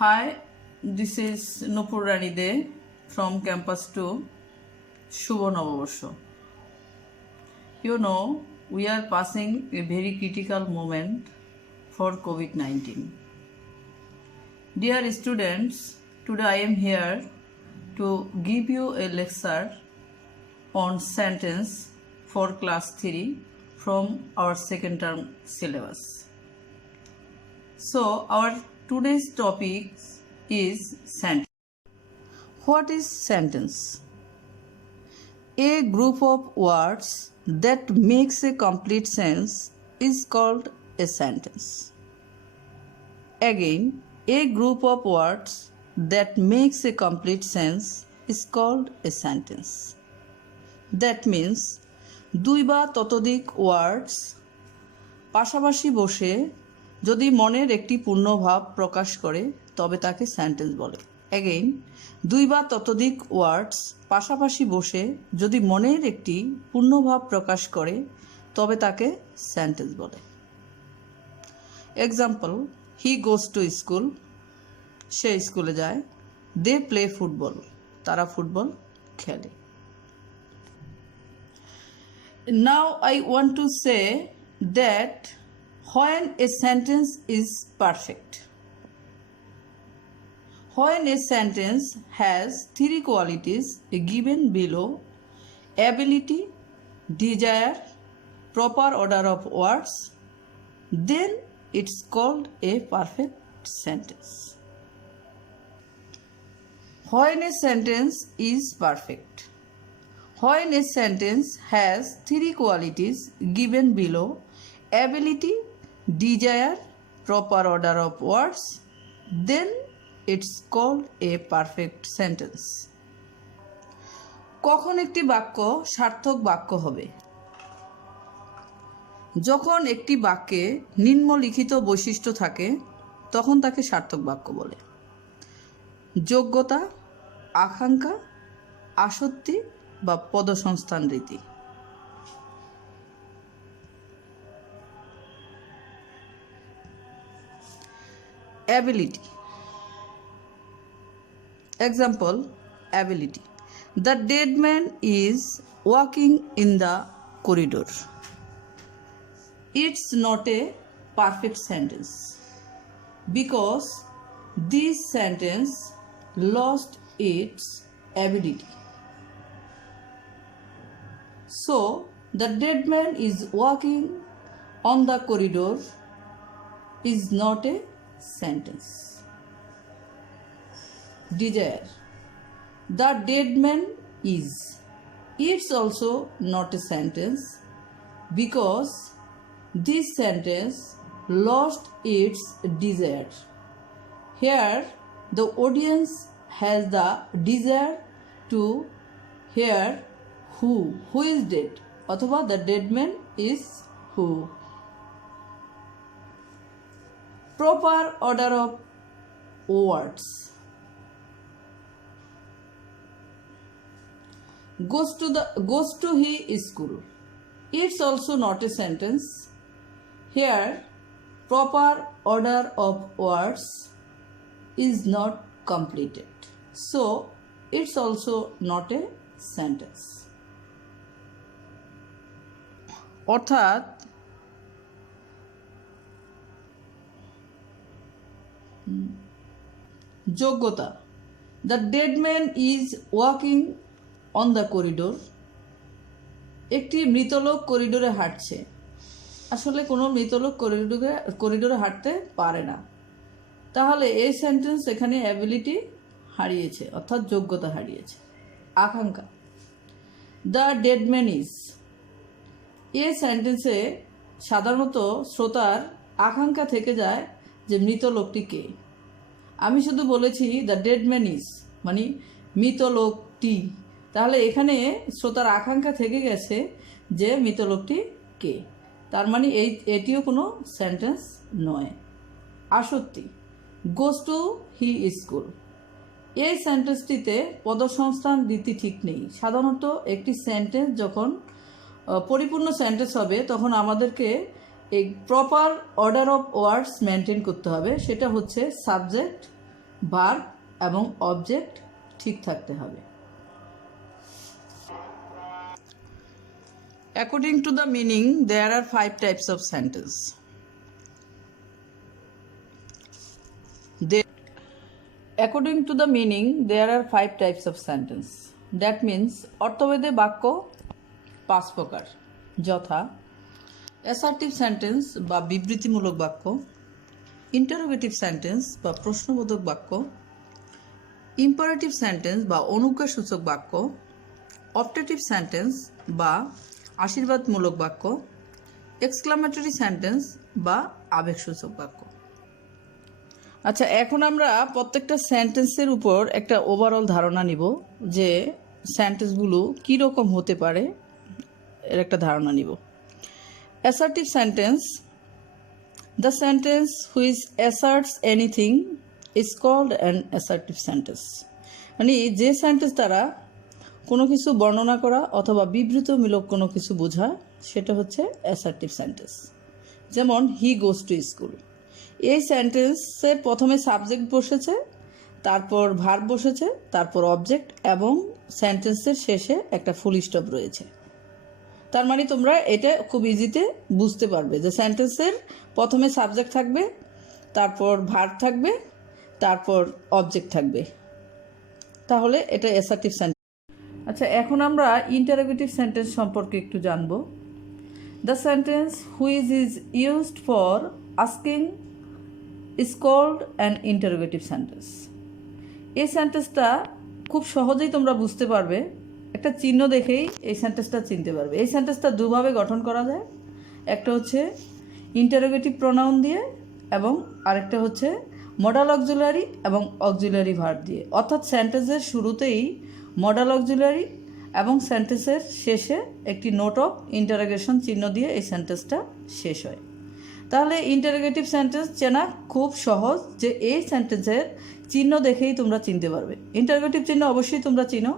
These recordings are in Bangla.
Hi, this is Nupur Rani De from Campus 2, Shubho Noboborsho. You know, we are passing a very critical moment for COVID-19. Dear students, today I am here to give you a lecture on sentence for class 3 from our second term syllabus. So, our today's topic is sentence. What is sentence? A group of words that makes a complete sense is called a sentence. Again, a group of words that makes a complete sense is called a sentence. That means দুই বা ততোধিক ওয়ার্ডস পাশাপাশি বসে যদি মনের একটি পূর্ণভাব প্রকাশ করে তবে তাকে সেন্টেন্স বলে। অ্যাগেইন, দুই বা ততোধিক ওয়ার্ডস পাশাপাশি বসে যদি মনের একটি পূর্ণভাব প্রকাশ করে তবে তাকে সেন্টেন্স বলে। Example, he goes to school, সে স্কুলে যায়। দে প্লে ফুটবল, তারা ফুটবল খেলে। Now I want to say that when a sentence is perfect, when a sentence has three qualities given below: ability, desire, proper order of words, then it's called a perfect sentence. When a sentence is perfect, when a sentence has three qualities given below: ability, desire, proper order of words, then it's called a perfect sentence. কখন একটি বাক্য সার্থক বাক্য হবে? যখন একটি বাক্যে নিম্নলিখিত বৈশিষ্ট্য থাকে তখন তাকে সার্থক বাক্য বলে: যোগ্যতা, আকাঙ্ক্ষা, আসক্তি বা পদসংস্থান রীতি। Ability. Example, ability. The dead man is walking in the corridor. It's not a perfect sentence because this sentence lost its ability. So, the dead man is walking on the corridor is not a sentence. Desire. The dead man is. It's also not a sentence because this sentence lost its desire. Here, the audience has the desire to hear who is dead, অথবা the dead man is who. Proper order of words. Goes to his school. It's also not a sentence. Here, proper order of words is not completed, so it's also not a sentence. অর্থাৎ যোগ্যতা, the dead man is walking on the corridor, একটি মৃতলোক করিডোরে হাঁটছে। আসলে কোনো মৃতলোক করিডোরে হাঁটতে পারে না, তাহলে এই সেন্টেন্স এখানে অ্যাবিলিটি হারিয়েছে, অর্থাৎ যোগ্যতা হারিয়েছে। আকাঙ্ক্ষা, দ্য ডেড ম্যান ইজ, এই সেন্টেন্সে সাধারণত শ্রোতার আকাঙ্ক্ষা থেকে যায় যে মৃত লোকটি কে। আমি শুধু বলেছি দ্য ডেড ম্যান ইজ মানে মৃত লোকটি, তাহলে এখানে শ্রোতার আকাঙ্ক্ষা থেকে গেছে যে মৃত লোকটি কে, তার মানে এটিও কোনো সেন্টেন্স নয়। আসক্তি, গোজ টু হি স্কুল, এই সেন্টেন্সটিতে পদসংস্থান রীতি ঠিক নেই। সাধারণত একটি সেন্টেন্স যখন পরিপূর্ণ সেন্টেন্স হবে তখন আমাদেরকে এই proper order of words maintain করতে হবে। সেটা হচ্ছে সাবজেক্ট, ভার্ব এবং অবজেক্ট ঠিক থাকতে হবে। According to the meaning, there are 5 types of sentence. According to the meaning, there are 5 types of sentence. That means অর্থভেদে বাক্য 5 প্রকার, যথা অ্যাসার্টিভ সেন্টেন্স বা বিবৃতিমূলক বাক্য, ইন্টারোগেটিভ সেন্টেন্স বা প্রশ্নবোধক বাক্য, ইম্পারেটিভ সেন্টেন্স বা অনুজ্ঞাসূচক বাক্য, অপটেটিভ সেন্টেন্স বা আশীর্বাদমূলক বাক্য, এক্সক্লামেটরি সেন্টেন্স বা আবেগসূচক বাক্য। আচ্ছা, এখন আমরা প্রত্যেকটা সেন্টেন্সের উপর একটা ওভারঅল ধারণা নিব যে সেন্টেন্সগুলো কীরকম হতে পারে, এর একটা ধারণা নিব। Assertive sentence, the sentence which asserts anything is called an assertive sentence. মানে যে সেন্টেন্স দ্বারা কোনো কিছু বর্ণনা করা অথবা বিবৃতিমূলক কোনো কিছু বোঝা, সেটা হচ্ছে অ্যাসার্টিভ সেন্টেন্স। যেমন হি গোজ টু স্কুল, এই সেন্টেন্সের প্রথমে সাবজেক্ট বসেছে, তারপর ভার্ব বসেছে, তারপর অবজেক্ট এবং সেন্টেন্সের শেষে একটা ফুল স্টপ রয়েছে। তার মানে তোমরা এটা খুব ইজিতে বুঝতে পারবে যে সেন্টেন্সের প্রথমে সাবজেক্ট থাকবে, তারপর ভার্ব থাকবে, তারপর অবজেক্ট থাকবে, তাহলে এটা অ্যাসার্টিভ সেন্টেন্স। আচ্ছা, এখন আমরা ইন্টারোগেটিভ সেন্টেন্স সম্পর্কে একটু জানব। The sentence which is used for asking is called an interrogative sentence. এই সেন্টেন্সটা খুব সহজেই তোমরা বুঝতে পারবে, একটা চিহ্ন দেখেই এই সেন্টেন্সটা চিনতে পারবে। এই সেন্টেন্সটা দুভাবে গঠন করা যায়, একটা হচ্ছে ইন্টারোগেটিভ প্রোনাউন দিয়ে এবং আরেকটা হচ্ছে মডাল অক্সিলারি এবং অক্সিলারি ভার্ব দিয়ে। অর্থাৎ সেন্টেন্সের শুরুতেই মডাল অক্সিলারি এবং সেন্টেন্সের শেষে একটি নোট অফ ইন্টারোগেশন চিহ্ন দিয়ে এই সেন্টেন্সটা শেষ হয়। তাহলে ইন্টারোগেটিভ সেন্টেন্স চেনা খুব সহজ, যে এই সেন্টেন্সের চিহ্ন দেখেই তোমরা চিনতে পারবে। ইন্টারোগেটিভ চিহ্ন অবশ্যই তোমরা চিনো,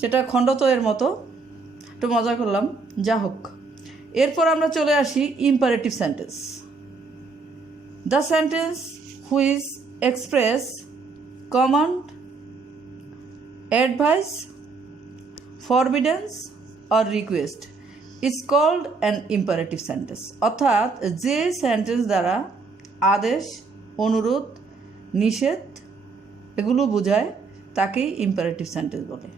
সেটা খণ্ডত্বয়ের মতো, একটু মজা করলাম, যা হোক। এরপর আমরা চলে আসি imperative sentence. The sentence which express command, advice, forbiddance or request is called an imperative sentence. অর্থাৎ যে সেন্টেন্স দ্বারা আদেশ, অনুরোধ, নিষেধ এগুলো বোঝায় তাকেই ইম্পারেটিভ সেন্টেন্স বলে।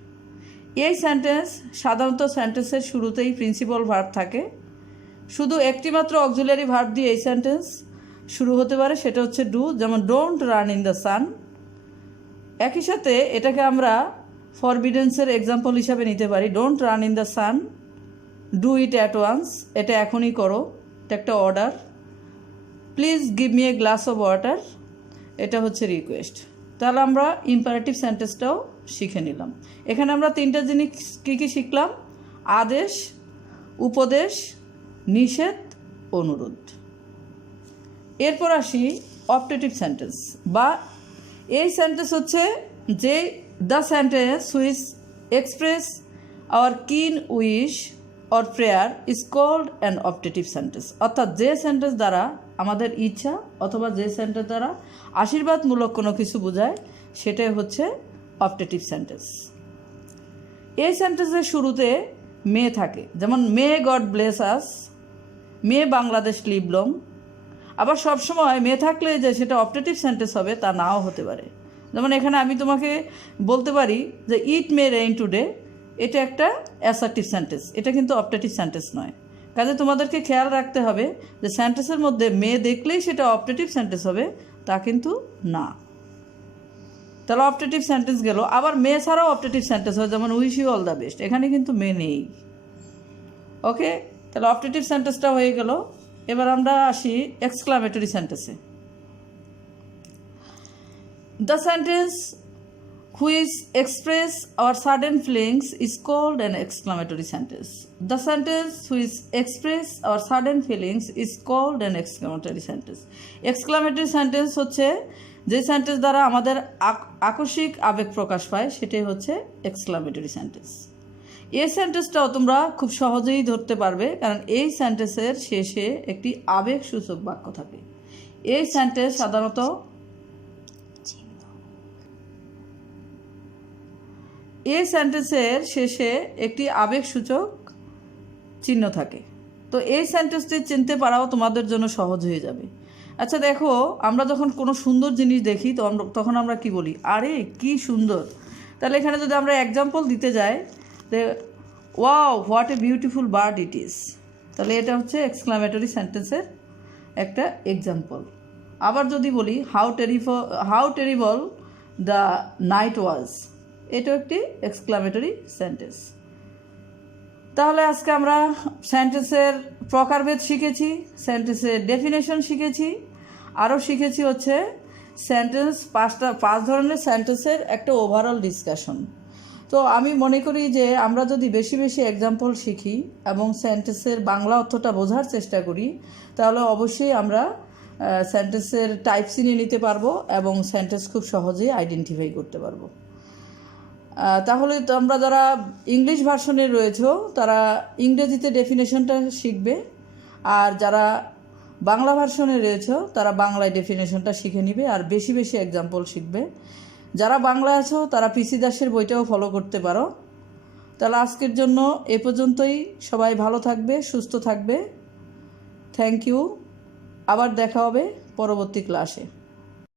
এই সেন্টেন্স সাধারণত সেন্টেন্সের শুরুতেই প্রিন্সিপাল ভার্ব থাকে, শুধু একটি মাত্র অক্সিলারি ভার্ব দিয়ে এই সেন্টেন্স শুরু হতে পারে, সেটা হচ্ছে ডু। যেমন don't run in the sun. একই সাথে এটাকে আমরা ফরবিডেন্সের এক্সাম্পল হিসাবে নিতে পারি। Don't run in the sun, do it at once, এটা এখনই করো, এটা একটা order. Please give me a glass of water, এটা হচ্ছে রিকোয়েস্ট। তাহলে আমরা ইম্পারেটিভ সেন্টেন্সটাও শিখে নিলাম। এখানে আমরা 3টা জিনিস কী কী শিখলাম? আদেশ, উপদেশ, নিষেধ, অনুরোধ। এরপর আসি অপটেটিভ সেন্টেন্স, বা এই সেন্টেন্স হচ্ছে যে the sentence which express our keen wish or prayer is called an optative sentence. অর্থাৎ যে সেন্টেন্স দ্বারা আমাদের ইচ্ছা অথবা যে সেন্টেন্স দ্বারা আশীর্বাদমূলক কোনো কিছু বোঝায়, সেটাই হচ্ছে অপটেটিভ সেন্টেন্স। এই সেন্টেন্সের শুরুতে মে থাকে, যেমন মে গড ব্লেস আস, মে বাংলাদেশ লিভ লং। আবার সবসময় মে থাকলে যে সেটা অপটেটিভ সেন্টেন্স হবে তা নাও হতে পারে। যেমন এখানে আমি তোমাকে বলতে পারি যে ইট মে রেইন টুডে, এটা একটা অ্যাসার্টিভ সেন্টেন্স, এটা কিন্তু অপটেটিভ সেন্টেন্স নয়। কাজে তোমাদেরকে খেয়াল রাখতে হবে যে সেন্টেন্সের মধ্যে মে দেখলেই সেটা অপটেটিভ সেন্টেন্স হবে তা কিন্তু না। তাহলে অপটেটিভ সেন্টেন্স গেল। আবার মে ছাড়াও অপটেটিভ সেন্টেন্স হয়, যেমন wish you all the best, এখানে কিন্তু মে নেই। ওকে, তাহলে অপটেটিভ সেন্টেন্সটা হয়ে গেল। এবার আমরা আসি এক্সক্লামেটরি সেন্টেন্সে। The sentence which express our sudden feelings is called an exclamatory sentence. The sentence which express our sudden feelings is called an exclamatory sentence. Exclamatory sentence হচ্ছে যে সেন্টেন্স দ্বারা আমাদের আকস্মিক আবেগ প্রকাশ পায়, সেটাই হচ্ছে এক্সক্লামেটরি সেন্টেন্স। এই সেন্টেন্সটাও তোমরা খুব সহজেই ধরতে পারবে, কারণ এই সেন্টেন্সের শেষে একটি আবেগসূচক বাক্য থাকে। এই সেন্টেন্স সাধারণত এই সেন্টেন্সের শেষে একটি আবেগসূচক চিহ্ন থাকে। তো এই সেন্টেন্সটি চিনতে পারাও তোমাদের জন্য সহজ হয়ে যাবে। আচ্ছা দেখো, আমরা যখন কোনো সুন্দর জিনিস দেখি তখন আমরা কি বলি, আরে কি সুন্দর। তাহলে এখানে যদি আমরা এক্সাম্পল দিতে যাই, wow what a beautiful bird it is, তাহলে এটা হচ্ছে এক্সক্লামেটরি সেন্টেন্সের একটা এক্সাম্পল। আবার যদি বলি how terrible the night was, এটাও একটি এক্সক্লামেটরি সেন্টেন্স। তাহলে আজকে আমরা সেন্টেন্সের প্রকারভেদ শিখেছি, সেন্টেন্সের ডেফিনেশন শিখেছি, আরও শিখেছি হচ্ছে পাঁচ ধরনের সেন্টেন্সের একটা ওভারঅল ডিসকাশন। তো আমি মনে করি যে আমরা যদি বেশি বেশি এক্সাম্পল শিখি এবং সেন্টেন্সের বাংলা অর্থটা বোঝার চেষ্টা করি, তাহলে অবশ্যই আমরা সেন্টেন্সের টাইপ চিনে নিতে পারবো এবং সেন্টেন্স খুব সহজেই আইডেন্টিফাই করতে পারবো। তাহলে তোমরা যারা ইংলিশ ভার্সনে রয়েছো তারা ইংরেজিতে ডেফিনেশনটা শিখবে, আর যারা বাংলা ভার্সনে রয়েছো তারা বাংলায় ডেফিনেশনটা শিখে নিবে আর বেশি বেশি এক্সাম্পল শিখবে। যারা বাংলা আছো তারা পিসি দাসের বইটাও ফলো করতে পারো। তাহলে আজকের জন্য এ পর্যন্তই। সবাই ভালো থাকবে, সুস্থ থাকবে। Thank you. আবার দেখা হবে পরবর্তী ক্লাসে।